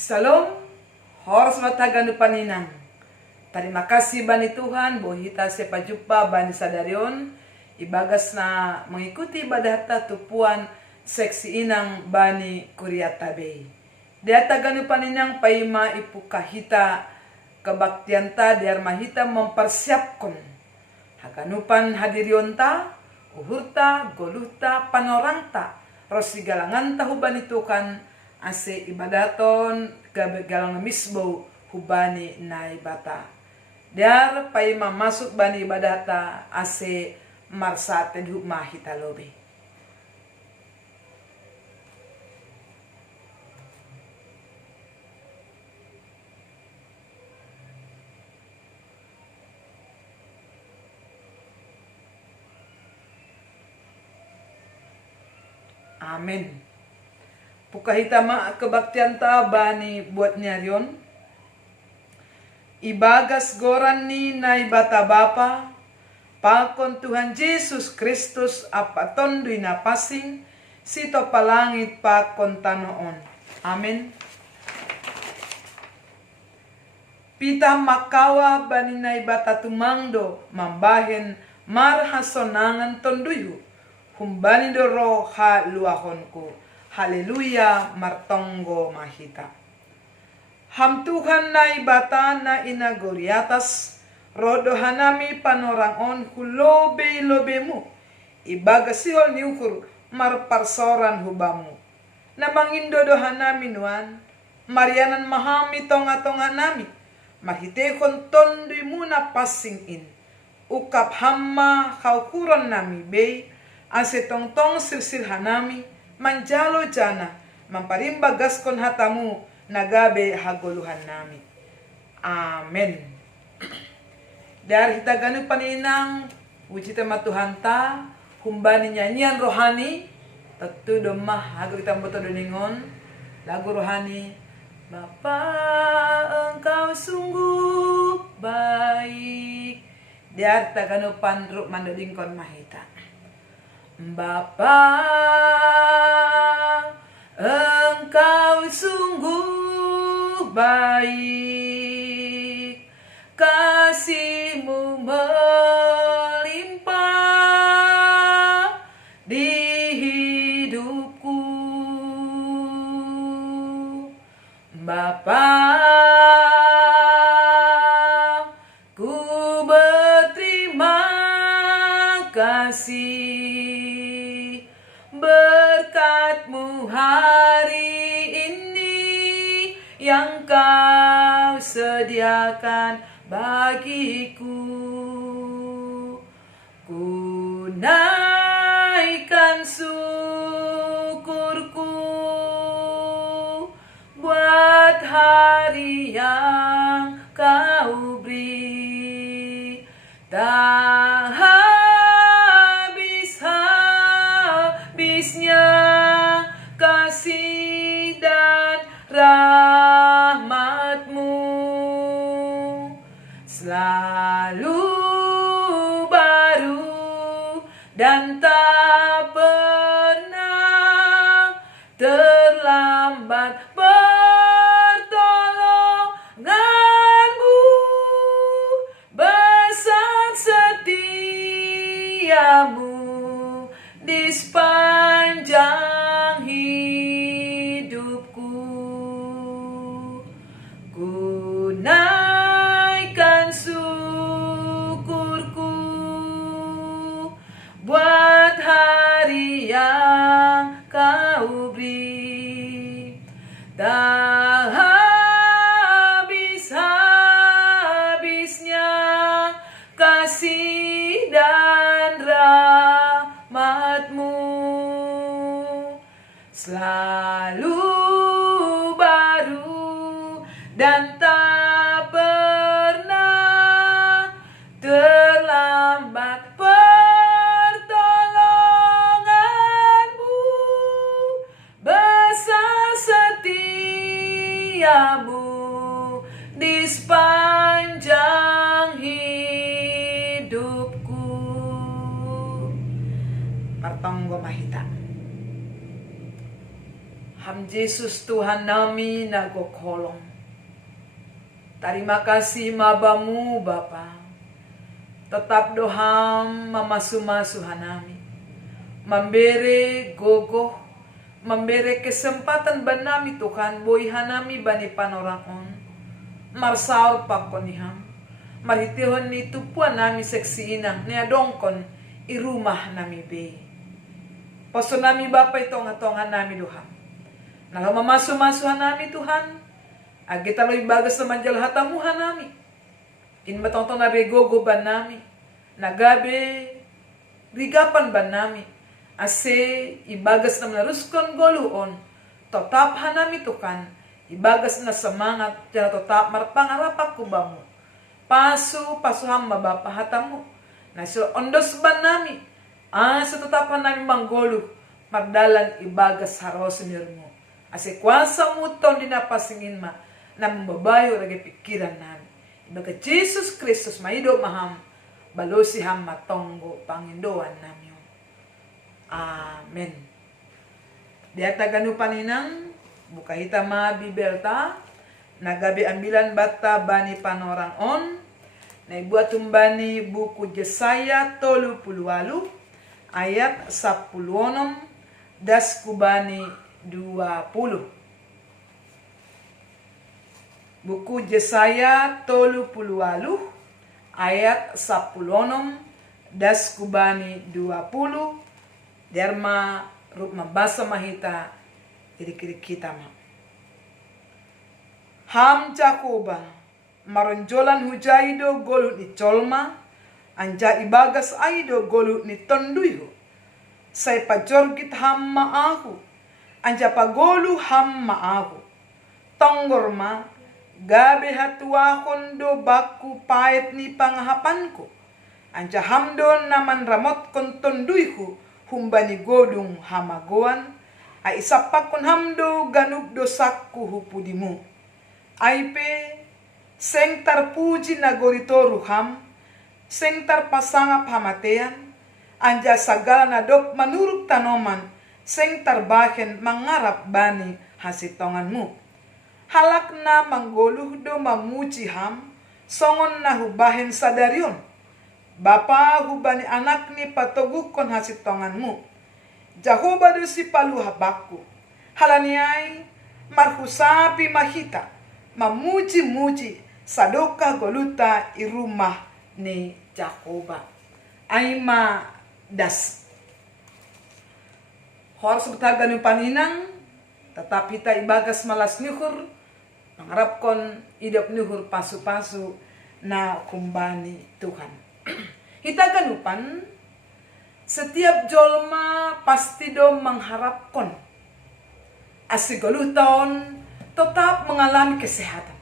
Salom, horos matagan paninang. Terima kasih bani Tuhan, bahwa kita sepa jumpa bani sadarion. Ibagas na mengikuti ibadah tupuan seksi inang bani Kuriata Bay. Dia taganu paninang paima ipukahita kebaktian ta diar mahita mempersiapkan hakanupan hadirionta, uhurta, goluhta, panorangta, rosigalangan ta hubani tukan ase ibadaton galang misbo hubani naibata. Diar paima masuk bani ibadata ase marsate di mahita lobe. Amin. Pukahita ma kebaktian ta bani buat nyarion. Ibagas goran ni naibata bapa. Pakon Tuhan Yesus Kristus apa tondui na pasing. Sito palangit pakon tanoon. Amin. Pita makawa bani naibata tumangdo. Mambahen marhasonangan tonduyu. Humbani doro ha luahonku. Haleluya martonggo mahita. Ham Tuhan naibata na inagoriatas. Rodo hanami panorangon hulobe-lobemu. Ibagasihol niukur marparsoran hubamu. Namangindo do hanami nuan. Marianan mahami tonga-tonga nami. Mahitekon tondui muna passing in. Ukap hamma kaukuron nami bay. Ase tong-tong silsil hanami. Manjalo jana. Mamparimba gaskon hatamu. Nagabe hagoluhan nami. Amen. Dari kita ganu paninang wujita matuhanta humbani nyanyian rohani tentu domah hago kita boto doningon lagu rohani. Bapa engkau sungguh baik. Dari kita ganu pandruk mandodingkon mahita. Bapa engkau sungguh baik. Kasih-Mu melimpah di hidupku. Bapa, ku berterima kasih berkat-Mu hari ini yang Kau sediakan bagiku. Ku naikkan syukurku buat hari yang Kau beri. Tak habis-habisnya kasih dan rahmat-Mu. Selalu baru dan tak pernah terlambat pertolongan-Mu. Besar setia-Mu di sepanjang hidupku. Ku naikkan syukurku buat hari yang Kau beri. Tak habis-habisnya kasih dan rahmat-Mu. Selalu baru dan tak pernah terlambat pertolongan-Mu. Besar setia-Mu di sepanjang hidupku. Partonggo mahita. Ham Jesus Tuhan nami nagokholong. Terima kasih mabamu Bapa. Tetap doham mamasu-masu hanami. Memberi gogoh, memberi kesempatan banami Tuhan, boy hanami bani panorangon. Marsaur pakoniham. Maritihon ni tupuan nami seksi inang, niadongkon irumah nami be. Paso nami Bapa itonga-tonga nami doham. Nalang mamasu-masuhan nami Tuhan. Agi taloy bagas na manjal hatamuhan nami. Inmatong nabe gogo ban nami. Nagabe rigapan ban nami. Ase ibagas na menaruskon goluon. Tetap hanami Tuhan. Ibagas na semangat. Jana tetap marpangarapak kubamu. Pasuham mabapa hatamu. Naso ondos ban nami. Asa tetap hanami manggolu. Mardalan ibagas haros nirmo. Ase kuasa muton dinapasingin ma na membabayo ragi pikiran namin. Ibaga Jesus Kristus maido maham balosi ham matonggo pangindoan namin. Amen. Diata ganu paninang buka hita ma bibelta nagabi ambilan bata bani panorang on na ibuat tumbani buku Yesaya 38 ayat 10 das kubani 20. Buku Yesaya 38 ayat 10 das kubani 20 derma rup mabasa mahita kiri-kiri kita ma. Ham Jakoba maronjolan hujaido golut ni colma anja ibagas aido golut ni tonduiho say pajorgit ham maahu anja pagolu ham maahu tonggorma gabe hatuahon do baku pait ni pangahapanku anja hamdon naman ramot kontonduihu humbani godung hamagoan ay isapakon hamdo ganug do sakku hupudimu aipe seng tarpuji nagoritoru ham seng tarpasangap hamatean anja sagala nadok manuruk tanoman seng tarbahen mangarap bani hasitonganmu. Halak na manggoluh do mamuji ham, songon na hubahen sadarion. Bapa hubani anak ni patogukon hasitonganmu. Jahoba do si palu habaku. Halaniay marhusapi mahita, mamuji-muji sadoka goluta irumah ni Jahoba. Aima das. Horas bertagan yung paninang, tetap kita ibagas malas nyuhur, mengharapkan hidup nyuhur pasu-pasu na kumbani Tuhan. Kita ganupan, setiap jolma pasti do mengharapkan asigoluh tahun tetap mengalami kesehatan.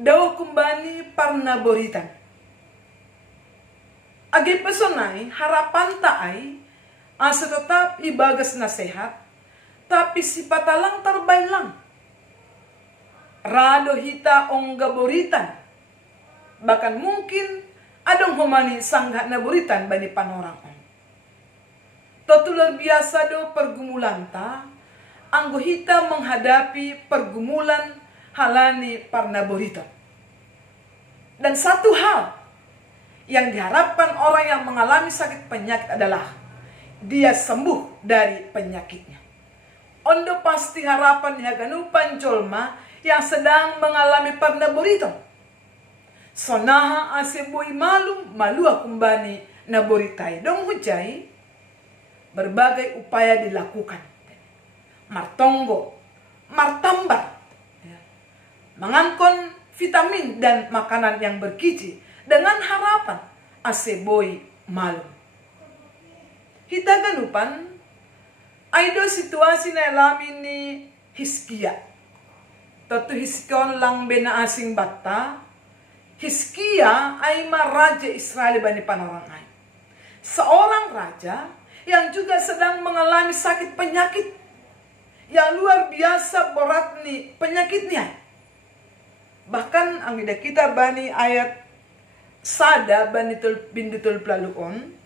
Daw kumbani parna boritan. Agi pesonai harapan taay asa tetap ibagas na sehat, tapi si patalang tarbay lang. Rado hita ong gaboritan. Bahkan mungkin adong humani sangga na boritan bani panorang. Totular biasa do pergumulan ta, anggo hita menghadapi pergumulan halani parna boritan. Dan satu hal yang diharapkan orang yang mengalami sakit penyakit adalah dia sembuh dari penyakitnya. Ondo pasti harapan haganupan jolma yang sedang mengalami parna borito. Sonaha aseboy malu akumbani na boritai. Dong hujai berbagai upaya dilakukan. Martonggo, martambar, mengangkon vitamin dan makanan yang bergizi dengan harapan aseboy malu. Hita ganupan, ay do situasi na alamin ni Hiskia. Tatu Hiskion lang binaasing bata. Hiskia ay maraja Israel bani panorangay. Seorang raja yang juga sedang mengalami sakit penyakit yang luar biasa berat nih penyakitnya. Bahkan ang kita bani ayat sada binditul plaluon.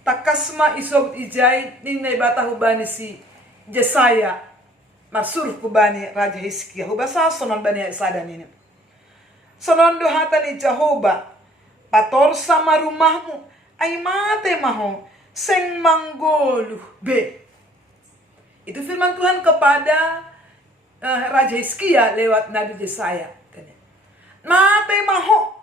Takasma isob ijay ninay bata hubani si Yesaya Masur ku bani Raja Hizkia. Hubasa sonon bani isadan ini. Sonon dohata ni Jehovah. Pator sama rumahmu. Ay mate maho. Seng manggoluh be. Itu firman Tuhan kepada Raja Hizkia lewat Nabi Yesaya. Mate maho.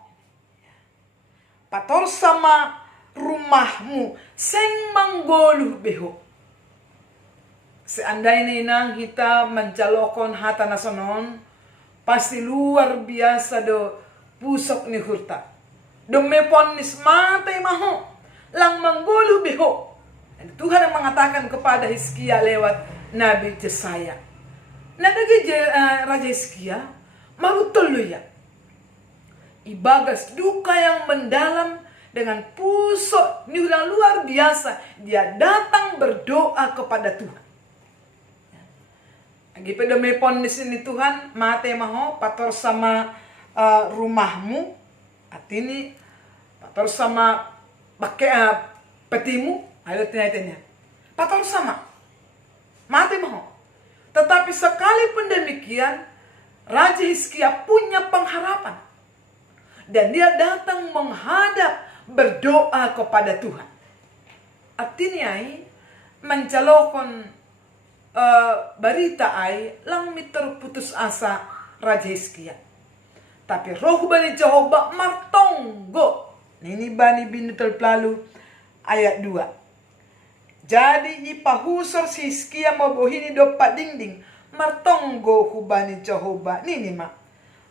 Pator sama rumahmu. Seng manggoluh beho. Seandainya inang kita mencalokon hata nasonon, pasti luar biasa do pusok ni hurta. Do meponis mate maho, lang manggulu beho. Dan Tuhan yang mengatakan kepada Hizkia lewat Nabi Yesaya. Nadagi Raja Hizkia, marutolo ya. Ibagas duka yang mendalam dengan pusok ni luar biasa. Dia datang berdoa kepada Tuhan. Agi pada mepon di sini Tuhan, mate maho pator sama rumahmu, atini pator sama pakai petimu, ayo tinaitannya. Pator sama, mate maho. Tetapi sekalipun demikian, Raja Hizkia punya pengharapan. Dan dia datang menghadap berdoa kepada Tuhan. Artinya mencalokon berita ai lang terputus asa Raja Hizkia. Tapi roh bani Jehovah martonggo. Ini bani binitul pelalu ayat 2. Jadi ipahusor si Hizkia mabohini dopat dinding. Martonggo hubani Jehovah. Nini ma.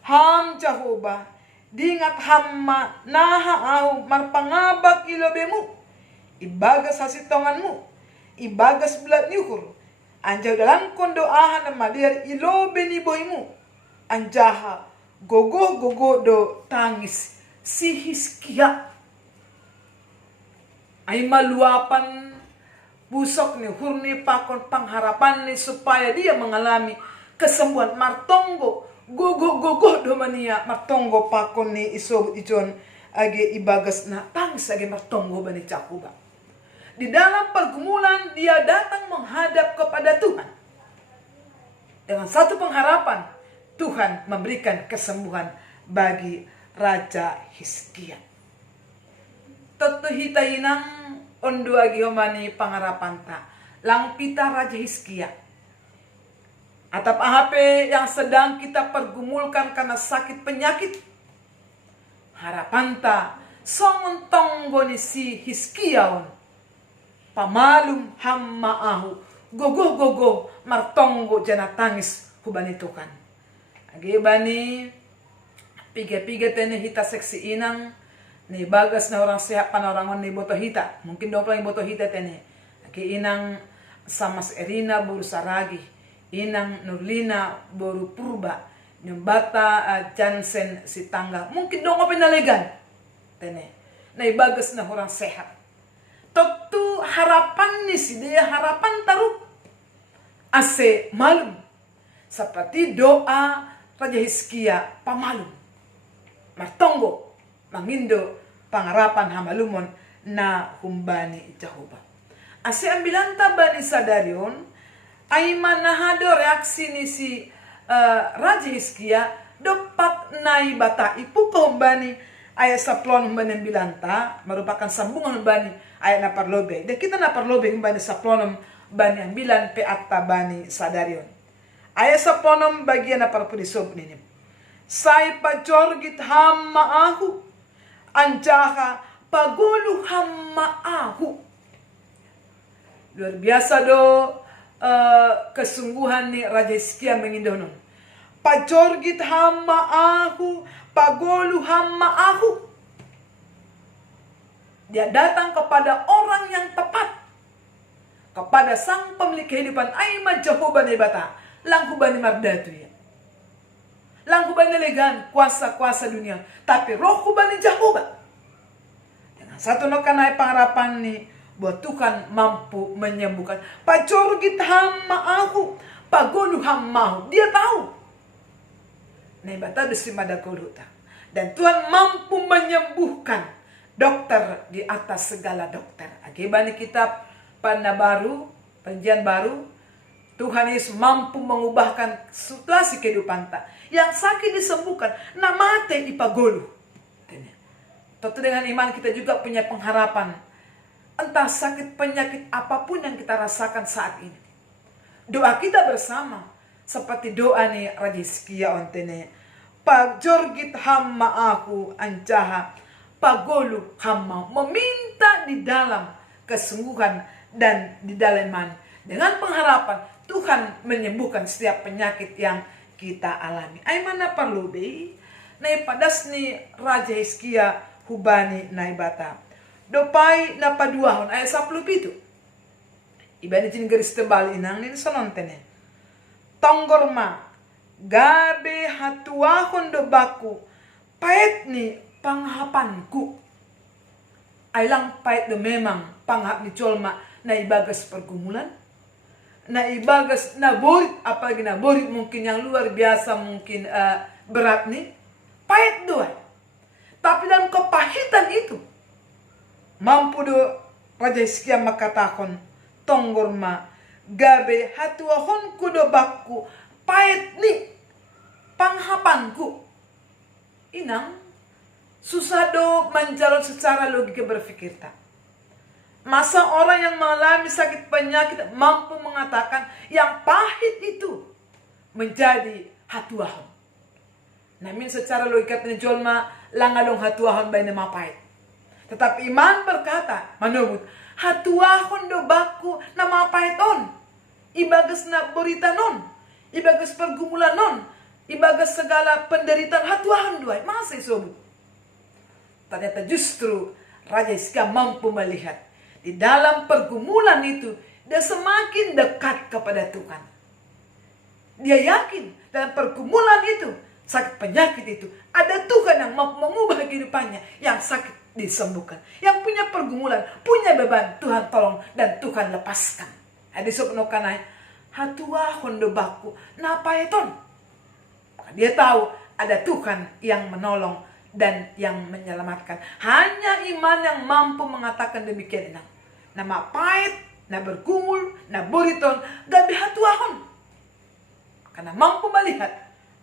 Ham Jehovah. Dingat hamma naha au marpangabak ilobemu. Ibagas hasitonganmu. Ibagas belat nyukur. Anjau dalam kondoahan nama dia ilobe ni boimu. Anjaha gogo do tangis si Hizkia. Ay maluapan pusok ni hurni pakon pengharapan ni supaya dia mengalami kesembuhan. Martonggo gogo do mania martonggo pakon ni ijon age ibagas na tangis age martonggo bani cakuba. Di dalam pergumulan dia datang menghadap kepada Tuhan. Dengan satu pengharapan, Tuhan memberikan kesembuhan bagi Raja Hizkia. Tentu hita inang ondo agi homani pengharapan ta. Lang pita Raja Hizkia. Atap ahape yang sedang kita pergumulkan karena sakit penyakit. Harapan ta songon tonggo ni si Hizkia on. Pamalum hamma ahu gogo martonggo jana tangis hubani Tuhan. Agi bani piga tene hita seksi inang ni bagas na orang sehat panarangon ni boto hita. Mungkin dong lang boto hita tene. Agi inang Samas Erina boru Saragi, inang Nurlina boru Purba, nyembata Jansen si tangga. Mungkin dong pinalegan tene. Na bagas na orang sehat. Tentu harapan ni si dia harapan taruh ase malum seperti doa Raja Hizkia pamalum martonggo mangindo pangarapan hamalumon na humbani Jehovah. Ase ambilanta bani sadarion ay manahado reaksi ni si Raja Hizkia dopak nai bata ipu humbani ayat saplon humbani bilanta merupakan sambungan humbani ayat na parlobe. Dan kita na parlobe humbani saplon bani ambilan pe atta bani sadarion. Ayat saplon bagian na parpulisob nini. Say pajorgit hamma ahu anjaha pagulu hamma ahu. Luar biasa do kesungguhan ni Raja Hizkia mengindonon. Pajorgit hamma ahu pagulu hamma ahu. Dia datang kepada orang yang tepat. Kepada sang pemilik kehidupan. Aima Jehovah nebata. Langku bani mardatu ya. Langku bani legan. Kuasa-kuasa dunia. Tapi rohku bani Jehovah. Dengan satu nokanai pengharapan ni. Buat Tuhan mampu menyembuhkan. Pacurgit hamma aku. Pagolu hamma. Dia tahu. Nebata desimada koluta. Dan Tuhan mampu menyembuhkan. Dokter di atas segala dokter. Akibat kitab Panna Baru, Perjanjian Baru, Tuhan Yesus mampu mengubahkan situasi kehidupan ta. Yang sakit disembuhkan, na mate ipagolu. Tentu dengan iman kita juga punya pengharapan. Entah sakit penyakit apapun yang kita rasakan saat ini. Doa kita bersama. Seperti doa nih Raja Hizkia ontene. Pak Jorgit hamma aku ancaha. Pagolu hamma. Meminta di dalam kesungguhan dan di dalam iman. Dengan pengharapan Tuhan menyembuhkan setiap penyakit yang kita alami. Ay mana perlu be? Nay padas ni Raja Hizkia hubani naibata. Dopai na paduahon ay 17. Ibani jin garis tebal inang ni sonontene. Tonggorma gabe hatuahon do baku pait ni panghapanku. Ay lang pait do memang panghap ni colma na ibagas pergumulan. Na ibagas na borit, apalagi na borit mungkin yang luar biasa, mungkin berat nih, pahit doa. Tapi dalam kepahitan itu, mampu do Raja Hizkia makatakon, tonggorma, gabe hatuahon kudo bakku, pahit nih, panghapanku. Inang, susah do menjalon secara logika berpikir tak. Masa orang yang mengalami sakit penyakit mampu mengatakan yang pahit itu menjadi hatuahon. Namun secara logika penjolma langalong hatuahon bay nama pahit. Tetapi iman berkata, menurut hatuahon do baku nama pahit on. Ibagas na berita non. Ibagas pergumulan non. Ibagas segala penderitaan hatuahon doai. Masa isobut. Ternyata justru Raja Hizkia mampu melihat. Di dalam pergumulan itu, dia semakin dekat kepada Tuhan. Dia yakin dalam pergumulan itu, sakit penyakit itu, ada Tuhan yang mampu mengubah kehidupannya, yang sakit disembuhkan. Yang punya pergumulan, punya beban, Tuhan tolong dan Tuhan lepaskan. Ada sopnokanai, hatua hondo baku, napa eton? Dia tahu ada Tuhan yang menolong dan yang menyelamatkan. Hanya iman yang mampu mengatakan demikian. Nama pahit, na bergumul, na buriton, gabi hatuahon. Karena mampu melihat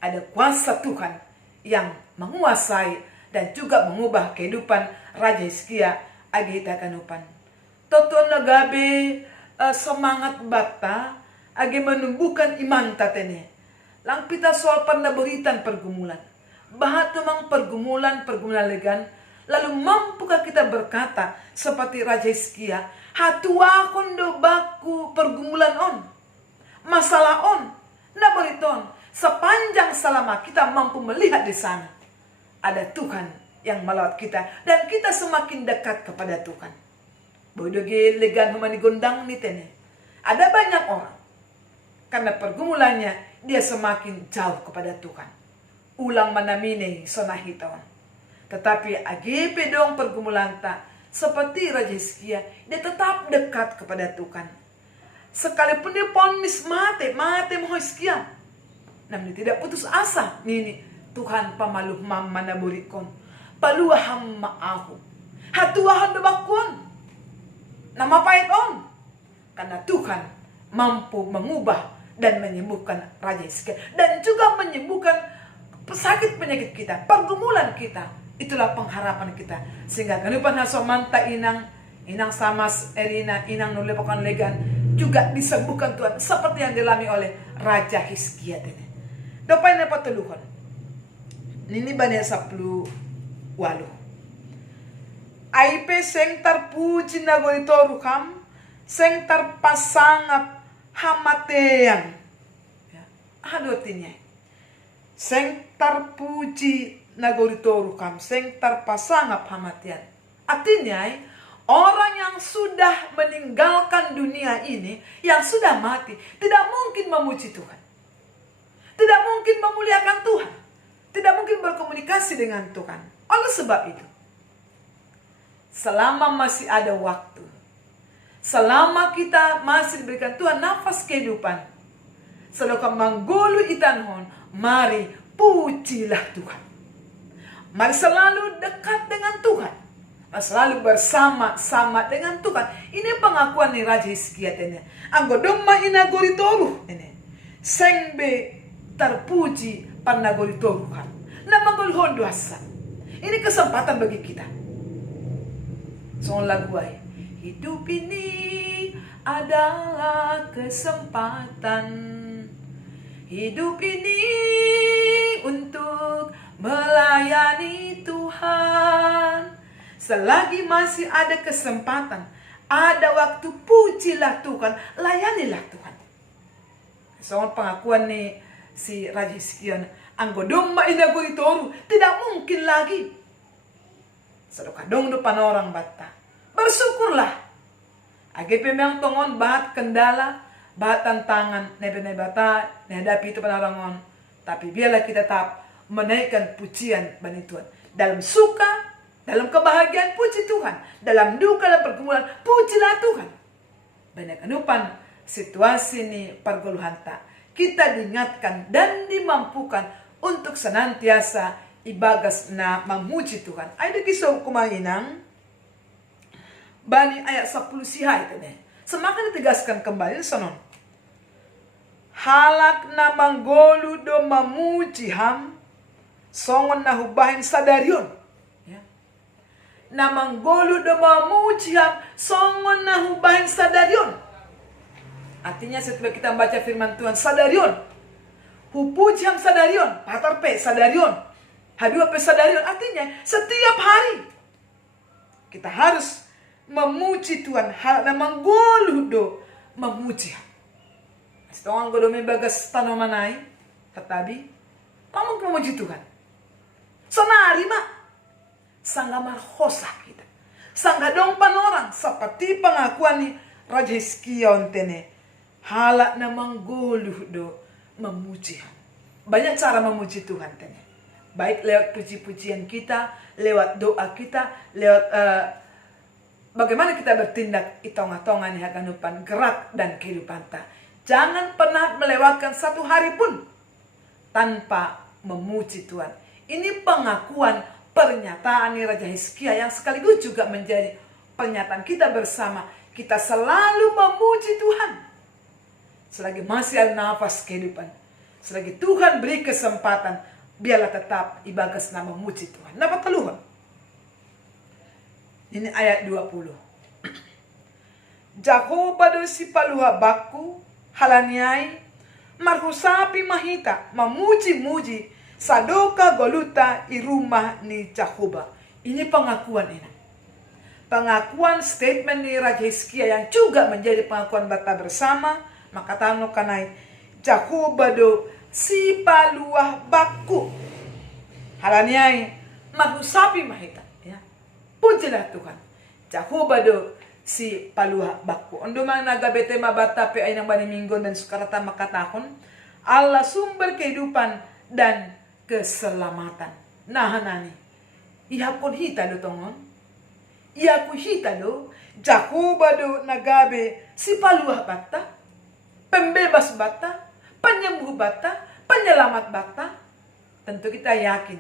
ada kuasa Tuhan yang menguasai dan juga mengubah kehidupan Raja Hizkia agi kita kanupan. Toton na gabi semangat bata agi menumbuhkan iman tatene. Lang pita soal pandaburitan pergumulan. Bahat memang pergumulan legan. Lalu mampukah kita berkata seperti Raja Hizkia, hatuahon do baku pergumulan on, masalah on, naboriton. Sepanjang selama kita mampu melihat di sana, ada Tuhan yang melawat kita dan kita semakin dekat kepada Tuhan. Bodoge legan humani gondang nitene. Ada banyak orang karena pergumulannya dia semakin jauh kepada Tuhan. Ulang manamine sonahitawan. Tetapi AGP dong pergumulan tak seperti Raja Hizkia, dia tetap dekat kepada Tuhan. Sekalipun dia ponis mate mo Hizkia, namun dia tidak putus asa. Nini Tuhan pamaluh mamma naburikon, paluah hamma ahu, hatuahan debakon, nama pahit on. Karena Tuhan mampu mengubah dan menyembuhkan Raja Hizkia dan juga menyembuhkan pesakit penyakit kita, pergumulan kita. Itulah pengharapan kita. Sehingga kehidupan hasomanta inang samas erina, inang nulepokan legan juga disembuhkan Tuhan. Seperti yang dialami oleh Raja Hizkia ini. Dapat ini patuluhan. Nini banyak 10 walu. Aipe seng tarpuji nagorito rukam. Seng tarpasangap hamatean. Aduh artinya. Seng tarpuji nagoritoru kam seng tarpasangap hamatian. Artinya orang yang sudah meninggalkan dunia ini, yang sudah mati, tidak mungkin memuji Tuhan, tidak mungkin memuliakan Tuhan, tidak mungkin berkomunikasi dengan Tuhan. Oleh sebab itu, selama masih ada waktu, selama kita masih diberikan Tuhan nafas kehidupan, seloka manggulu itanhon, mari pujilah Tuhan. Mari selalu dekat dengan Tuhan. selalu bersama-sama dengan Tuhan. Ini pengakuan ni Raja Hizkia tene. Anggo domma inagori toru ini. Sengbe terpuji panagori toru kan. Nama gol hondo asa. Ini kesempatan bagi kita. Song lagu ay. Hidup ini adalah kesempatan. Hidup ini untuk melayani Tuhan. Selagi masih ada kesempatan, ada waktu, pujilah Tuhan, layanilah Tuhan. Soal pengakuan nih si Raja Hizkia, anggo domma inaguri toru, tidak mungkin lagi. Sedoka dong depan orang bata. Bersyukurlah. AGP memang tongon bahat kendala, bahat tantangan, nebe bata, nehadapi itu penarangon. Tapi biarlah kita tetap menaikkan pujian bani Tuhan. Dalam suka, dalam kebahagiaan, puji Tuhan. Dalam duka dan pergumulan, pujilah Tuhan. Banyak anupan situasi ini perguluhan tak. Kita diingatkan dan dimampukan untuk senantiasa ibagas na memuji Tuhan. Ada kisah kumainang bani ayat 10 sihai tadi. Semakin ditegaskan kembali sonon. Halak na manggolu do memuji ham songon na hubahin sadarion. Namang golu do memuji ham songon na hubahin sadarion. Artinya setelah kita membaca firman Tuhan sadarion, hupuji ham sadarion, patar pe sadarion, hadua pe sadarion. Artinya setiap hari kita harus memuji Tuhan. Hal namang golu do memuji ham. Setongan godo me bagas tanomanai, tetapi kamu memuji Tuhan. Sonari mak. Sangga marhosa kita. Sangga dong panorang. Seperti pengakuan ni Raja Hizkia ontene. Halak na mangguluh do memuji. Banyak cara memuji Tuhan tene. Baik lewat puji-pujian kita, lewat doa kita, lewat bagaimana kita bertindak itong-atongan haganupan gerak dan kehidupan ta. Jangan pernah melewatkan satu hari pun tanpa memuji Tuhan. Ini pengakuan pernyataan Raja Hizkia yang sekaligus juga menjadi pernyataan kita bersama. Kita selalu memuji Tuhan. Selagi masih ada nafas kehidupan. Selagi Tuhan beri kesempatan. Biarlah tetap ibagas nama memuji Tuhan. Dapat keluhan. Ini ayat 20. Jahoba do si paluha baku halaniai marhusapi mahita memuji-muji sadoka goluta i rumah ni Jahoba. Ini pengakuan ini. Pengakuan statement ni Raja Hizkia yang juga menjadi pengakuan bata bersama. Maka tano kanai Jahoba do si paluah baku halaniai marhusapi mahita. Ya. Pujilah Tuhan. Jahoba do si paluah baku. Ondo mang nagabete mabata pe ay nang bani minggon dan sukarata makatakon. Allah sumber kehidupan dan keselamatan. Nah nani. Iha pun hita do tongon. Iha ku hita do. Jahoba do nagabe si paluah bata. Pembebas bata. Penyembuh bata. Penyelamat bata. Tentu kita yakin.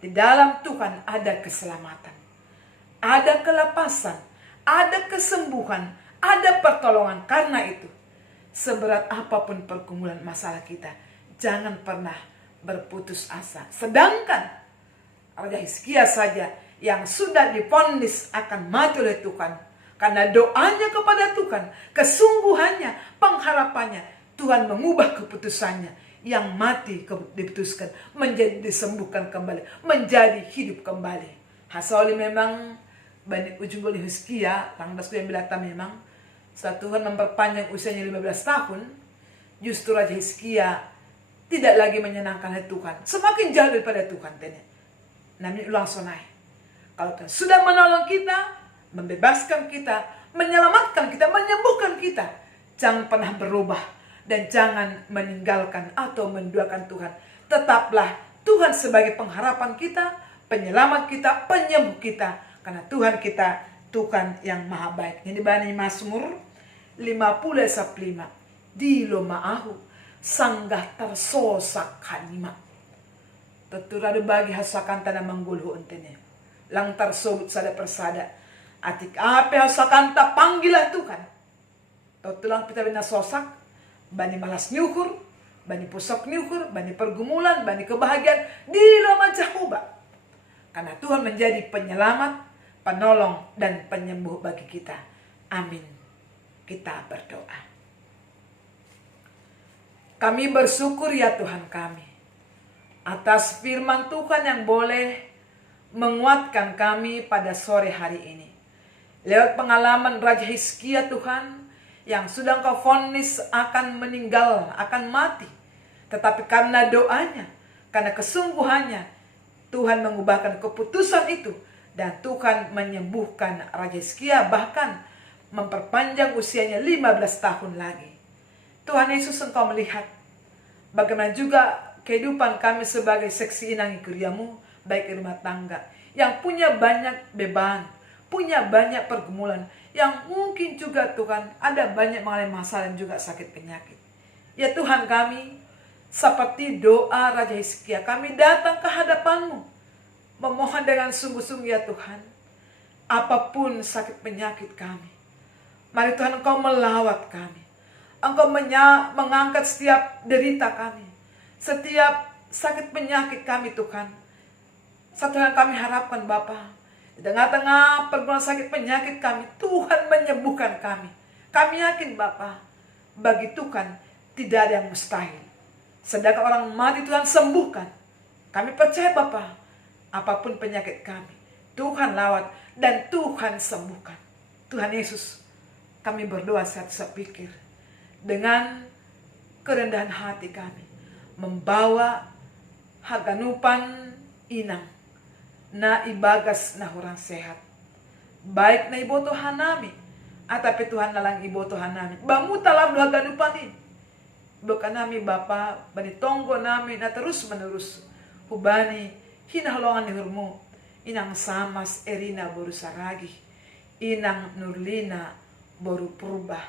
Di dalam Tuhan ada keselamatan. Ada kelepasan. Ada kesembuhan. Ada pertolongan. Karena itu. Seberat apapun pergumulan masalah kita. Jangan pernah berputus asa. Sedangkan Raja Hizkia saja yang sudah divonis akan mati oleh Tuhan. Karena doanya kepada Tuhan. Kesungguhannya. Pengharapannya. Tuhan mengubah keputusannya. Yang mati diputuskan. Menjadi disembuhkan kembali. Menjadi hidup kembali. Hasoli memang. Bani ujung gol Hizkia. Tangdas yang belata memang. Setelah Tuhan memperpanjang usianya 15 tahun. Justru Raja Hizkia tidak lagi menyenangkan hati Tuhan. Semakin jauh daripada Tuhan. Namanya ulang sonai. Kalau Tuhan sudah menolong kita. Membebaskan kita. Menyelamatkan kita. Menyembuhkan kita. Jangan pernah berubah. Dan jangan meninggalkan atau menduakan Tuhan. Tetaplah Tuhan sebagai pengharapan kita. Penyelamat kita. Penyembuh kita. Karena Tuhan kita. Tuhan yang maha baik. Ini Bani Mazmur 50:5. Dilo ma'ahu. Sanggah tersosak kanima. Teturado bagi hasakan tanah manggulhu untene. lang tersobut sada persada. Atik apa sakanta panggilah Tuhan. Tulang pita bina sosak, bani malas nyukur, bani pusok nyukur, bani pergumulan, bani kebahagiaan di loma Jehovah. Karena Tuhan menjadi penyelamat, penolong, dan penyembuh bagi kita. Amin. Kita berdoa. Kami bersyukur ya Tuhan kami, atas firman Tuhan yang boleh menguatkan kami pada sore hari ini. Lewat pengalaman Raja Hizkia Tuhan, yang sudah Engkau vonis akan meninggal, akan mati. Tetapi karena doanya, karena kesungguhannya, Tuhan mengubahkan keputusan itu. Dan Tuhan menyembuhkan Raja Hizkia, bahkan memperpanjang usianya 15 tahun lagi. Tuhan Yesus, Engkau melihat bagaimana juga kehidupan kami sebagai seksi inang ikuriamu, baik di rumah tangga, yang punya banyak beban, punya banyak pergumulan, yang mungkin juga Tuhan ada banyak mengalami masalah dan juga sakit penyakit. Ya Tuhan kami, seperti doa Raja Hizkia, kami datang ke hadapan-Mu, memohon dengan sungguh-sungguh ya Tuhan, apapun sakit penyakit kami, mari Tuhan Engkau melawat kami. Engkau mengangkat setiap derita kami, setiap sakit penyakit kami Tuhan. Satu yang kami harapkan Bapa, di tengah-tengah pergumulan sakit penyakit kami, Tuhan menyembuhkan kami. Kami yakin Bapa, bagi Tuhan tidak ada yang mustahil. Sedangkan orang mati Tuhan sembuhkan. Kami percaya Bapa, apapun penyakit kami, Tuhan lawat dan Tuhan sembuhkan. Tuhan Yesus, kami berdoa saat sepikir dengan kerendahan hati kami, membawa haganupan inang na ibagas na orang sehat. Baik na iboto hanami, atapi Tuhan nalang iboto hanami. Bamu talam doha ganupanin. Doka nami Bapa, bani tonggo nami na terus menerus. Hubani hinahalongan ni hurmu. Inang Samas Erina boru saragi. Inang Nurlina boru purba.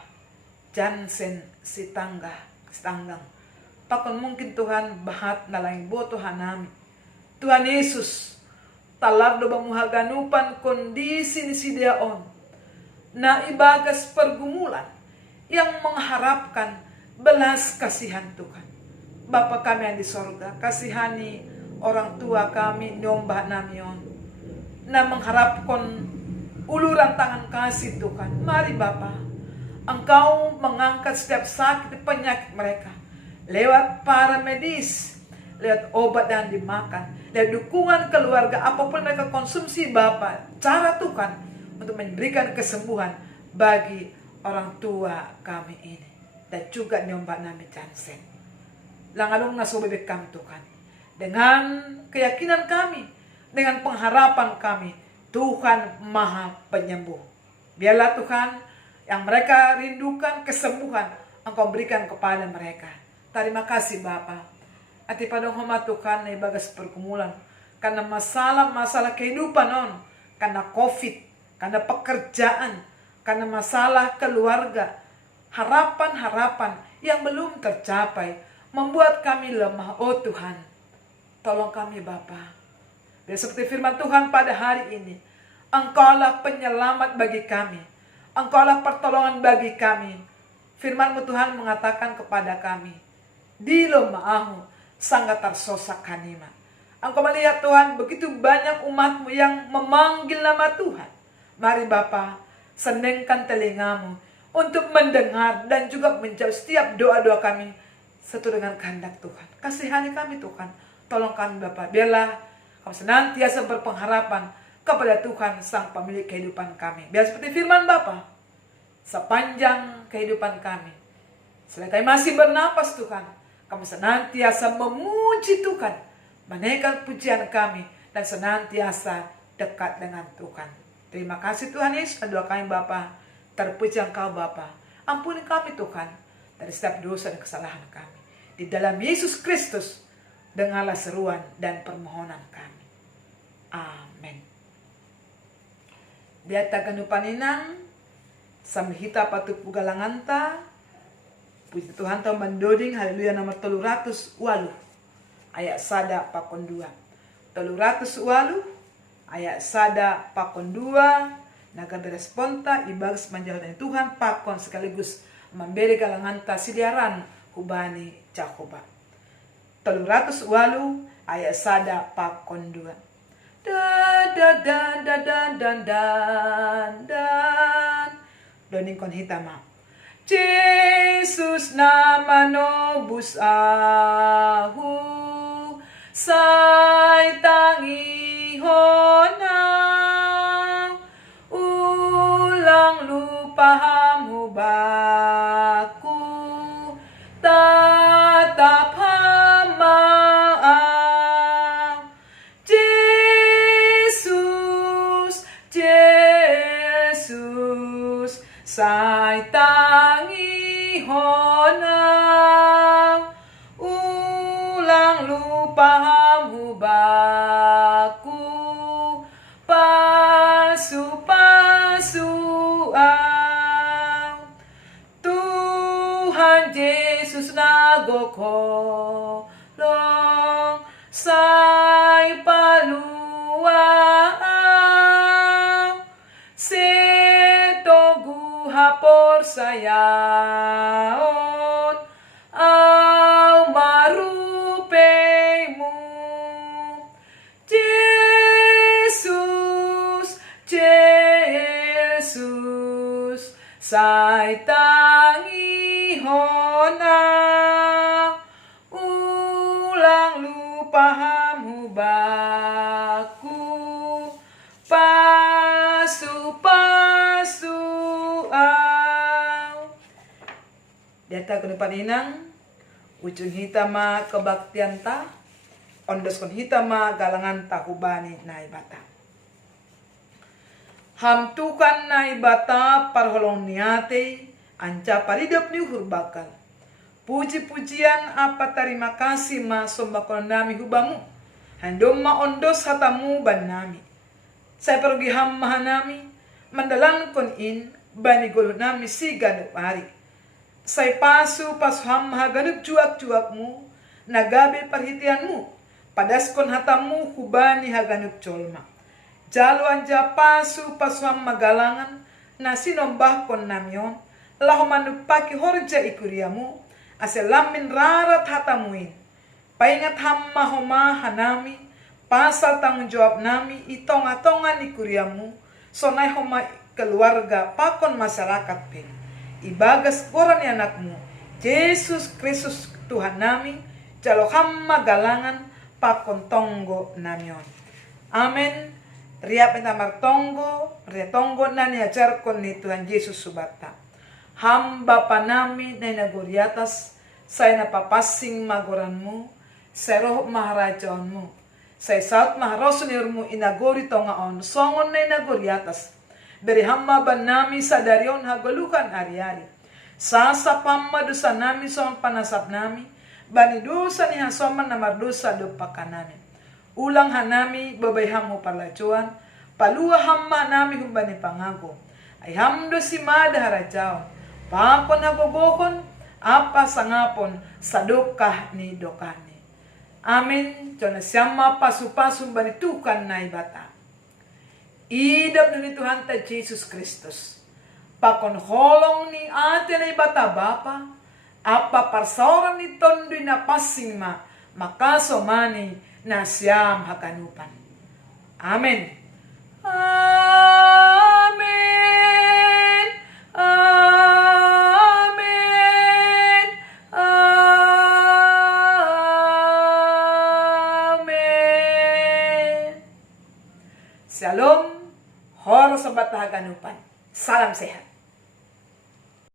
Jansen Sitanggang. Pakon mungkin Tuhan bahat nalang iboto hanami. Tuhan Yesus, talar do bamuhaganupan kondisi ni si Deon na ibagas pergumulan yang mengharapkan belas kasihan Tuhan. Bapa kami yang di sorga, kasihani orang tua kami nyombah namion na mengharapkan uluran tangan kasih Tuhan. Mari Bapa, Engkau mengangkat setiap sakit penyakit mereka lewat para medis, lewat obat yang dimakan, lewat dukungan keluarga, apapun mereka konsumsi Bapa, cara Tuhan untuk memberikan kesembuhan bagi orang tua kami ini. Dan juga nyombak nami Jansen. Langalung naso bebek kami Tuhan. Dengan keyakinan kami, dengan pengharapan kami, Tuhan Maha Penyembuh. Biarlah Tuhan, yang mereka rindukan kesembuhan, Engkau berikan kepada mereka. Terima kasih Bapa. Ati padang hormat Tuhan na ibagas pergumulan. Karena masalah-masalah kehidupan on. Karena COVID, karena pekerjaan, karena masalah keluarga. Harapan-harapan yang belum tercapai membuat kami lemah. Oh Tuhan, tolong kami Bapa. Dan seperti firman Tuhan pada hari ini, Engkaulah penyelamat bagi kami. Engkaulah pertolongan bagi kami. Firman-Mu Tuhan mengatakan kepada kami, di lomaamu sangat tersosak kanima. Engkau melihat Tuhan begitu banyak umat-Mu yang memanggil nama Tuhan. Mari Bapa, senengkan telinga-Mu untuk mendengar dan juga menjawab setiap doa-doa kami sesuai dengan kehendak Tuhan. Kasihani kami Tuhan, tolong kami Bapa. Biarlah Kau senantiasa berpengharapan kepada Tuhan Sang Pemilik kehidupan kami. Biar seperti firman Bapa, sepanjang kehidupan kami, selagi kami masih bernapas Tuhan, kami senantiasa memuji Tuhan, menaikkan pujian kami, dan senantiasa dekat dengan Tuhan. Terima kasih Tuhan Yesus, doa kami Bapa, terpuji Engkau Bapa. Ampuni kami Tuhan dari setiap dosa dan kesalahan kami. Di dalam Yesus Kristus, dengarlah seruan dan permohonan kami. Amin. Dia takkan paninang, samhita patu pugalanganta, puji Tuhan tau mendoding, haleluya nomor 308, ayat sada pakon 2. 308, Ayat sada pakon dua, nagabe responta ibagas manjauh dari Tuhan pakon sekaligus memberi galangan tasiliaran hubani Jakoba. 308 ayat sada pakon dua. Dan doning kon hitama. Jesus nama nobus ahu say tangi hona ulang lupaham hubaku tatap hamaam Jesus say tangi honang ulang lupaham hubaku pasu Tuhan Yesus nagokolong say paluang setogu hapor sayaon au marupemu Jesus say tangi honang ulang lupaham hubaku pasu data kedepan inang ujung hitama kebaktian ta ondos kon hitama galangan ta hubani naibata hamtukan naibata parholong niate anca paridop ni hurbakal puji-pujian apa terima kasih ma sombakon nami hubamu handom ma ondos hatamu ban nami saya pergi hamma nami mandalan kon in bani golu nami si ganup hari saya pasu hamma ganup juak-juakmu nagabe perhitianmu padaskon hatamu hubani haganup colma jalu anja pasu hamma galangan nasi nombah kon namion lahu manupaki horja ikuriamu aselamin rarat hatamuin paingat hamma homa hanami pasal tanggung jawab nami itong-atongan ikuriamu sonai homa keluarga pakon masyarakat pe ibagas koran anakmu Yesus Kristus Tuhan nami jalo hamma galangan pakon tonggo namion amen riap entamar tonggo retonggo nani ajar kon ni Tuhan Yesus subata hamba panami na naguriatas saya napapasing magoranmu saya roh maharajaonmu saya saat maharosunirmu inagori tongaon songon na naguriatas beri hamba banami sadarion hagolukan ari-ari sasa pamma dosa nami som panasap nami bani dosa ni hasoman namar dosa dopakan nami ulang hanami babay hamu palacuan palua hamma nami humbani pangago ay hamdo si mada harajaon pakon hagogokon apa sangapon sadokah ni dokani amin jona siama pasu-pasu bani tukan na ibata idap ni Tuhan ta Yesus Kristus pakon holong ni ate na ibata bapa apa parsaoran ni tondoy na pasing makaso mani na siyam hakanupan amen amen amen amen Shalom Hor sobat haganupan salam sehat